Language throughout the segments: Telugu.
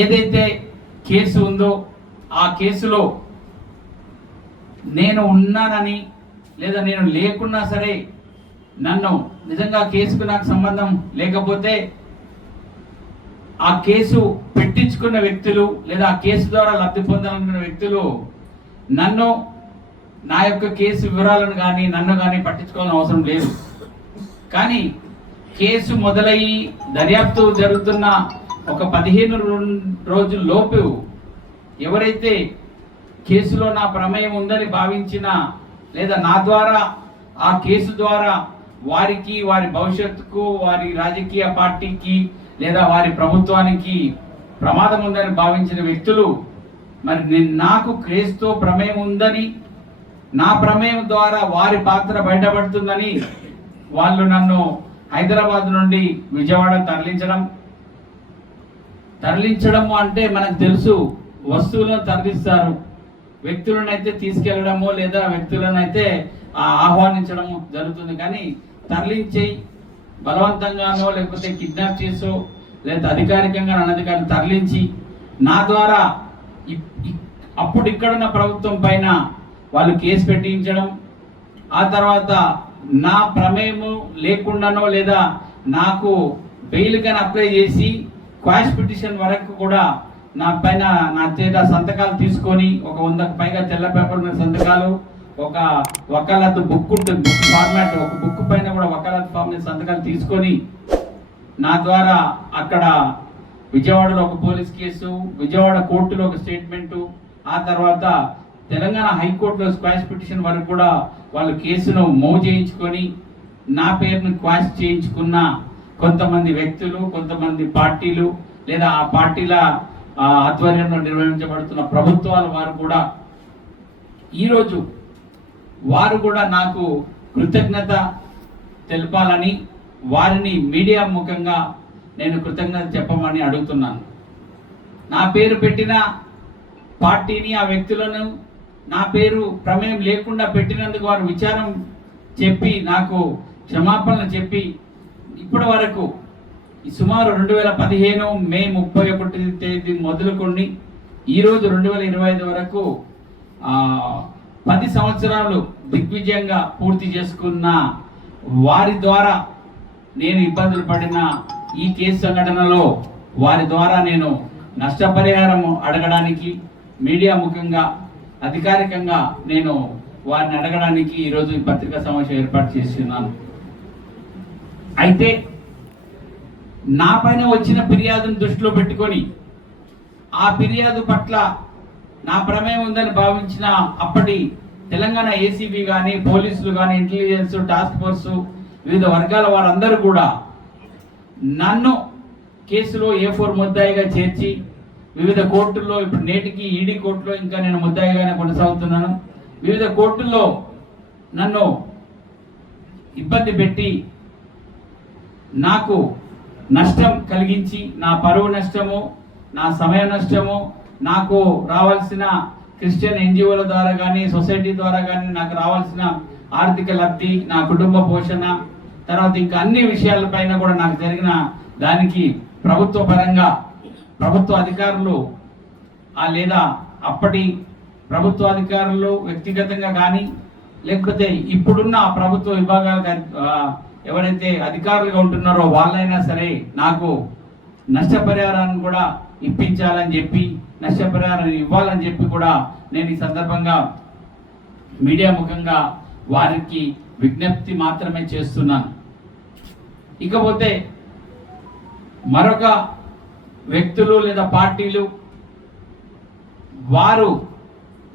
ఏదైతే కేసు ఉందో ఆ కేసులో నేను ఉన్నానని లేదా నేను లేకున్నా సరే నన్ను నిజంగా కేసుకు నాకు సంబంధం లేకపోతే ఆ కేసు పెట్టించుకున్న వ్యక్తులు లేదా ఆ కేసు ద్వారా లబ్ధి పొందాలనుకున్న వ్యక్తులు నన్ను నా యొక్క కేసు వివరాలను కానీ నన్ను కానీ పట్టించుకోవాల్సిన అవసరం లేదు. కానీ కేసు మొదలయ్యి దర్యాప్తు జరుగుతున్న ఒక 15 రోజుల లోపు ఎవరైతే కేసులో నా ప్రమేయం ఉందని భావించిన లేదా నా ద్వారా ఆ కేసు ద్వారా వారికి వారి భవిష్యత్తుకు వారి రాజకీయ పార్టీకి లేదా వారి ప్రభుత్వానికి ప్రమాదం ఉందని భావించిన వ్యక్తులు మరి నాకు కేసుతో ప్రమేయం ఉందని నా ప్రమేయం ద్వారా వారి పాత్ర బయటపడుతుందని వాళ్ళు నన్ను హైదరాబాద్ నుండి విజయవాడ తరలించడము అంటే మనకు తెలుసు, వస్తువులను తరలిస్తారు, వ్యక్తులను అయితే తీసుకెళ్లడము లేదా వ్యక్తులను అయితే ఆహ్వానించడము జరుగుతుంది. కానీ తరలించి బలవంతంగానో లేకపోతే కిడ్నాప్ చేసో లేదా అధికారికంగా అనధికారికంగా తరలించి నా ద్వారా అప్పుడు ఇక్కడున్న ప్రభుత్వం పైన వాళ్ళు కేసు పెట్టించడం, ఆ తర్వాత నా ప్రమేయము లేకుండానో లేదా నాకు బెయిల్ కానీ అప్లై చేసి క్వాష్ పిటిషన్ వరకు కూడా నా పైన నా చేత సంతకాలు తీసుకొని ఒక 100కు పైగా తెల్ల పేపర్ మీద సంతకాలు, ఒక వకాలత్ బుక్ ఉంటుంది, బుక్ ఫార్మాట్, ఒక బుక్ పైన కూడా వకాలత్ ఫామ్ మీద సంతకాలు తీసుకొని నా ద్వారా అక్కడ విజయవాడలో ఒక పోలీస్ కేసు, విజయవాడ కోర్టులో ఒక స్టేట్మెంటు, ఆ తర్వాత తెలంగాణ హైకోర్టులో క్వాష్ పిటిషన్ వరకు కూడా వాళ్ళు కేసును మూవ్ చేయించుకొని నా పేరును క్వాష్ చేయించుకున్న కొంతమంది వ్యక్తులు, కొంతమంది పార్టీలు లేదా ఆ పార్టీల ఆధ్వర్యంలో నిర్వహించబడుతున్న ప్రభుత్వాల వారు కూడా ఈరోజు వారు కూడా నాకు కృతజ్ఞత తెలపాలని వారిని మీడియా ముఖంగా నేను కృతజ్ఞత చెప్పమని అడుగుతున్నాను. నా పేరు పెట్టిన పార్టీని ఆ వ్యక్తులను నా పేరు ప్రమేయం లేకుండా పెట్టినందుకు వారు విచారం చెప్పి నాకు క్షమాపణలు చెప్పి ఇప్పటి వరకు సుమారు 2015 మే 31 తేదీ మొదలుకొని ఈరోజు 2025 వరకు 10 సంవత్సరాలు దిగ్విజయంగా పూర్తి చేసుకున్న వారి ద్వారా నేను ఇబ్బందులు పడిన ఈ కేసు సంఘటనలో వారి ద్వారా నేను నష్టపరిహారం అడగడానికి మీడియా ముఖంగా అధికారికంగా నేను వారిని అడగడానికి ఈరోజు ఈ పత్రికా సమావేశం ఏర్పాటు చేస్తున్నాను. అయితే నా పైన వచ్చిన ఫిర్యాదును దృష్టిలో పెట్టుకొని ఆ ఫిర్యాదు పట్ల నా ప్రమేయం ఉందని భావించిన అప్పటి తెలంగాణ ఏసీబీ కానీ పోలీసులు కానీ ఇంటెలిజెన్స్ టాస్క్ ఫోర్స్ వివిధ వర్గాల వారందరూ కూడా నన్ను కేసులో A4 ముద్దాయిగా చేర్చి వివిధ కోర్టుల్లో ఇప్పుడు నేటికి ఈడీ కోర్టులో ఇంకా నేను ముద్దాయిగానే కొనసాగుతున్నాను. వివిధ కోర్టుల్లో నన్ను ఇబ్బంది పెట్టి నాకు నష్టం కలిగించి నా పరువు నష్టము, నా సమయ నష్టము, నాకు రావాల్సిన క్రిస్టియన్ ఎన్జిఓల ద్వారా కానీ సొసైటీ ద్వారా కానీ నాకు రావాల్సిన ఆర్థిక లబ్ధి, నా కుటుంబ పోషణ, తర్వాత ఇంకా అన్ని విషయాలపైన కూడా నాకు జరిగిన దానికి ప్రభుత్వ పరంగా ప్రభుత్వ అధికారులు లేదా అప్పటి ప్రభుత్వ అధికారులు వ్యక్తిగతంగా కానీ లేకపోతే ఇప్పుడున్న ప్రభుత్వ విభాగాలు ఎవరైతే అధికారులుగా ఉంటున్నారో వాళ్ళైనా సరే నాకు నష్టపరిహారాన్ని కూడా ఇప్పించాలని చెప్పి నష్టపరిహారాన్ని ఇవ్వాలని చెప్పి కూడా నేను ఈ సందర్భంగా మీడియా ముఖంగా వారికి విజ్ఞప్తి మాత్రమే చేస్తున్నాను. ఇకపోతే మరొక వ్యక్తులు లేదా పార్టీలు వారు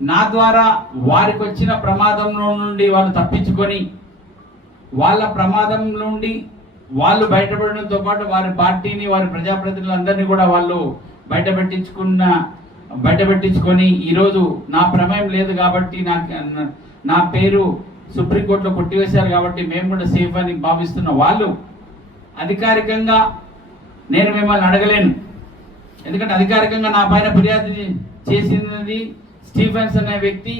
నా ద్వారా వారికి వచ్చిన ప్రమాదం నుండి వాళ్ళు తప్పించుకొని వాళ్ళ ప్రమాదం నుండి వాళ్ళు బయటపడడంతో పాటు వారి పార్టీని వారి ప్రజాప్రతినిధులందరినీ కూడా వాళ్ళు బయటపెట్టించుకొని ఈరోజు నా ప్రమేయం లేదు కాబట్టి నా పేరు సుప్రీంకోర్టులో కొట్టివేశారు కాబట్టి మేము కూడా సేఫ్ అని భావిస్తున్న వాళ్ళు అధికారికంగా నేను మిమ్మల్ని అడగలేను. ఎందుకంటే అధికారికంగా నా పైన ఫిర్యాదు చేసినది స్టీఫెన్స్ అనే వ్యక్తి,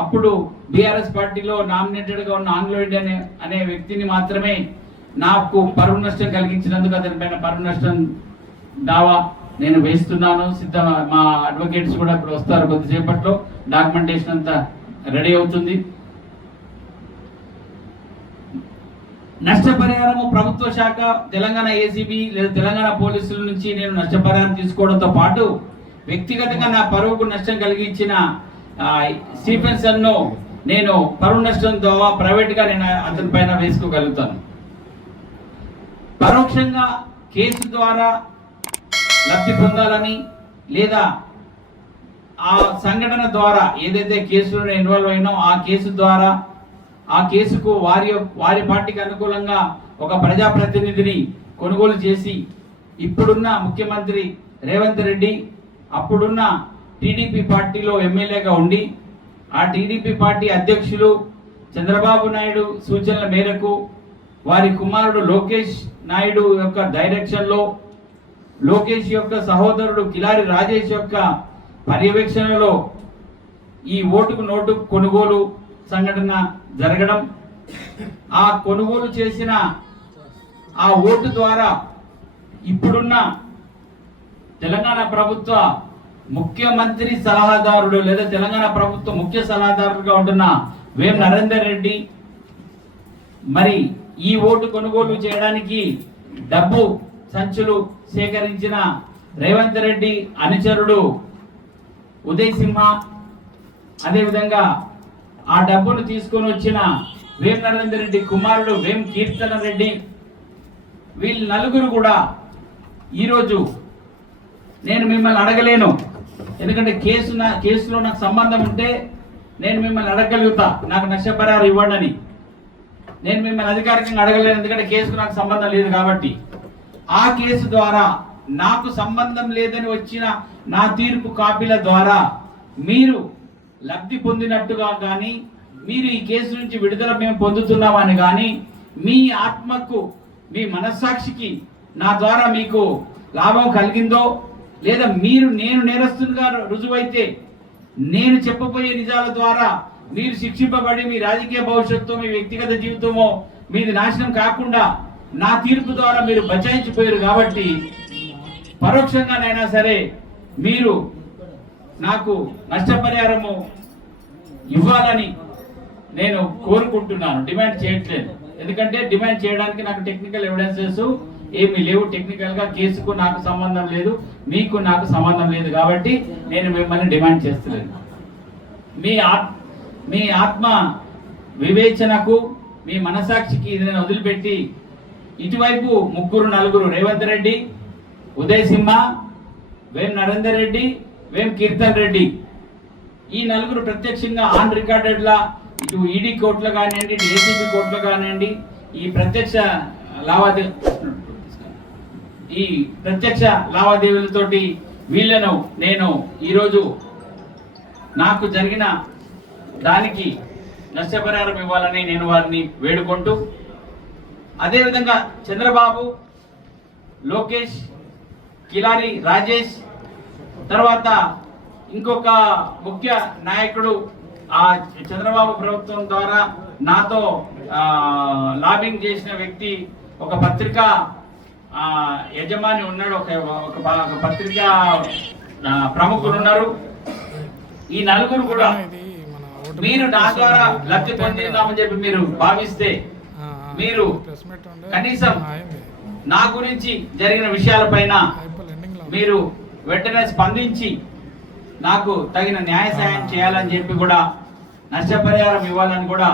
అప్పుడు బీఆర్ఎస్ పార్టీలో నామినేటెడ్గా ఉన్న ఆంగ్లో ఇండియన్ అనే వ్యక్తిని మాత్రమే నాకు పరువు నష్టం కలిగించినందుకు అతని పైన పరువు నష్టం దావా నేను వేస్తున్నాను. మా అడ్వకేట్స్ కూడా ఇప్పుడు వస్తారు కొద్దిసేపట్లో. డాక్యుమెంటేషన్ అంతా రెడీ అవుతుంది. నష్టపరిహారము ప్రభుత్వ శాఖ తెలంగాణ ఏసీబీ లేదా తెలంగాణ పోలీసుల నుంచి నేను నష్టపరిహారం తీసుకోవడంతో పాటు వ్యక్తిగతంగా నా పరువుకు నష్టం కలిగించిన స్టీఫెన్సన్ ను నేను పరువు నష్టం ద్వారా ప్రైవేట్గా నేను అతని పైన వేసుకోగలుగుతాను. పరోక్షంగా కేసు ద్వారా లబ్ధి పొందాలని లేదా ఆ సంఘటన ద్వారా ఏదైతే కేసులో ఇన్వాల్వ్ అయినో ఆ కేసు ద్వారా ఆ కేసుకు వారి పార్టీకి అనుకూలంగా ఒక ప్రజాప్రతినిధిని కొనుగోలు చేసి ఇప్పుడున్న ముఖ్యమంత్రి రేవంత్ రెడ్డి అప్పుడున్న టీడీపీ పార్టీలో ఎమ్మెల్యేగా ఉండి ఆ టీడీపీ పార్టీ అధ్యక్షులు చంద్రబాబు నాయుడు సూచనల మేరకు వారి కుమారుడు లోకేష్ నాయుడు యొక్క డైరెక్షన్లో లోకేష్ యొక్క సహోదరుడు కిలారి రాజేష్ యొక్క పర్యవేక్షణలో ఈ ఓటుకు నోటు కొనుగోలు సంఘటన జరగడం, ఆ కొనుగోలు చేసిన ఆ ఓటు ద్వారా ఇప్పుడున్న తెలంగాణ ప్రభుత్వ ముఖ్యమంత్రి సలహాదారుడు లేదా తెలంగాణ ప్రభుత్వ ముఖ్య సలహాదారుడుగా ఉంటున్న వేం నరేందర్ రెడ్డి మరి ఈ ఓటు కొనుగోలు చేయడానికి డబ్బు సంచులు సేకరించిన రేవంత్ రెడ్డి అనుచరుడు ఉదయ్ సింహ, అదేవిధంగా ఆ డబ్బును తీసుకొని వచ్చిన వేం నరేందర్ రెడ్డి కుమారుడు వేం కీర్తన రెడ్డి, వీళ్ళు నలుగురు కూడా ఈరోజు నేను మిమ్మల్ని అడగలేను. ఎందుకంటే కేసులో నాకు సంబంధం ఉంటే నేను మిమ్మల్ని అడగగలుగుతా, నాకు నష్టపరిహారం ఇవ్వండి అని. నేను మిమ్మల్ని అధికారికంగా అడగలేను, ఎందుకంటే కేసుకు నాకు సంబంధం లేదు కాబట్టి. ఆ కేసు ద్వారా నాకు సంబంధం లేదని వచ్చిన నా తీర్పు కాపీల ద్వారా మీరు లబ్ధి పొందినట్టుగా కానీ, మీరు ఈ కేసు నుంచి విడుదల మేము పొందుతున్నామని కానీ, మీ ఆత్మకు మీ మనస్సాక్షికి నా ద్వారా మీకు లాభం కలిగిందో లేదా నేను నేరస్తునిగా రుజువైతే నేను చెప్పబోయే నిజాల ద్వారా మీరు శిక్షింపబడి మీ రాజకీయ భవిష్యత్తు మీ వ్యక్తిగత జీవితమో మీది నాశనం కాకుండా నా తీర్పు ద్వారా మీరు బచాయించిపోయారు కాబట్టి పరోక్షంగానైనా సరే మీరు నాకు నష్టపరిహారము ఇవ్వాలని నేను కోరుకుంటున్నాను, డిమాండ్ చేయట్లేదు. ఎందుకంటే డిమాండ్ చేయడానికి నాకు టెక్నికల్ ఎవిడెన్సెస్ ఏమీ లేవు. టెక్నికల్గా కేసుకు నాకు సంబంధం లేదు, మీకు నాకు సంబంధం లేదు కాబట్టి నేను మిమ్మల్ని డిమాండ్ చేస్తలేను. మీ ఆత్మ వివేచనకు మీ మనసాక్షికి ఇది నేను వదిలిపెట్టి ఇటువైపు ముగ్గురు నలుగురు రేవంత్ రెడ్డి, ఉదయ్ సింహ, వేం నరేందర్ రెడ్డి, వేం కీర్తన్ రెడ్డి, ఈ నలుగురు ప్రత్యక్షంగా ఆన్ రికార్డెడ్లా ఇటు ఈడీ కోర్టులో కానివ్వండి, ఇటు ఏసీబీ కోర్టులో కానివ్వండి ఈ ప్రత్యక్ష లావాదేవీలతోటి వీళ్ళను నేను ఈరోజు నాకు జరిగిన దానికి నష్టపరిహారం ఇవ్వాలని నేను వారిని వేడుకుంటూ, అదేవిధంగా చంద్రబాబు, లోకేష్, కిలారి రాజేష్, తర్వాత ఇంకొక ముఖ్య నాయకుడు ఆ చంద్రబాబు ప్రభుత్వం ద్వారా నాతో లాబింగ్ చేసిన వ్యక్తి, ఒక పత్రిక యజమాని ఉన్నాడు, ఒక పత్రిక ప్రముఖులు ఉన్నారు. ఈ నలుగురు కూడా మీరు నా ద్వారా లబ్ధి పొందినామని చెప్పి మీరు భావిస్తే మీరు కనీసం నా గురించి జరిగిన విషయాలపైన మీరు వెంటనే స్పందించి నాకు తగిన న్యాయ సహాయం చేయాలని చెప్పి కూడా నష్టపరిహారం ఇవ్వాలని కూడా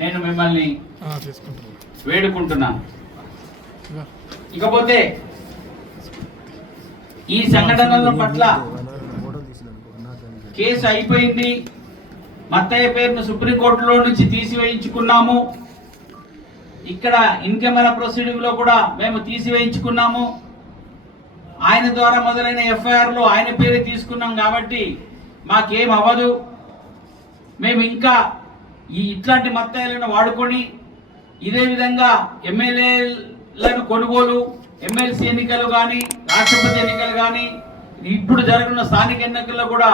నేను మిమ్మల్ని వేడుకుంటున్నాను. ఇకపోతే ఈ సంఘటనల పట్ల కేసు అయిపోయింది, మత్తయ్య పేరును సుప్రీంకోర్టులో నుంచి తీసివేయించుకున్నాము, ఇక్కడ ఇన్ కెమెరా ప్రొసీడింగ్ లో కూడా మేము తీసివేయించుకున్నాము. ఆయన ద్వారా మొదలైన ఎఫ్ఐఆర్ లో ఆయన పేరే తీసుకున్నాం కాబట్టి మాకేం అవ్వదు. మేము ఇంకా ఇట్లాంటి మత్తయ్యలను వాడుకొని ఇదే విధంగా ఎమ్మెల్యేలను కొనుగోలు, ఎమ్మెల్సీ ఎన్నికలు కానీ, రాష్ట్రపతి ఎన్నికలు కానీ, ఇప్పుడు జరగనున్న స్థానిక ఎన్నికల్లో కూడా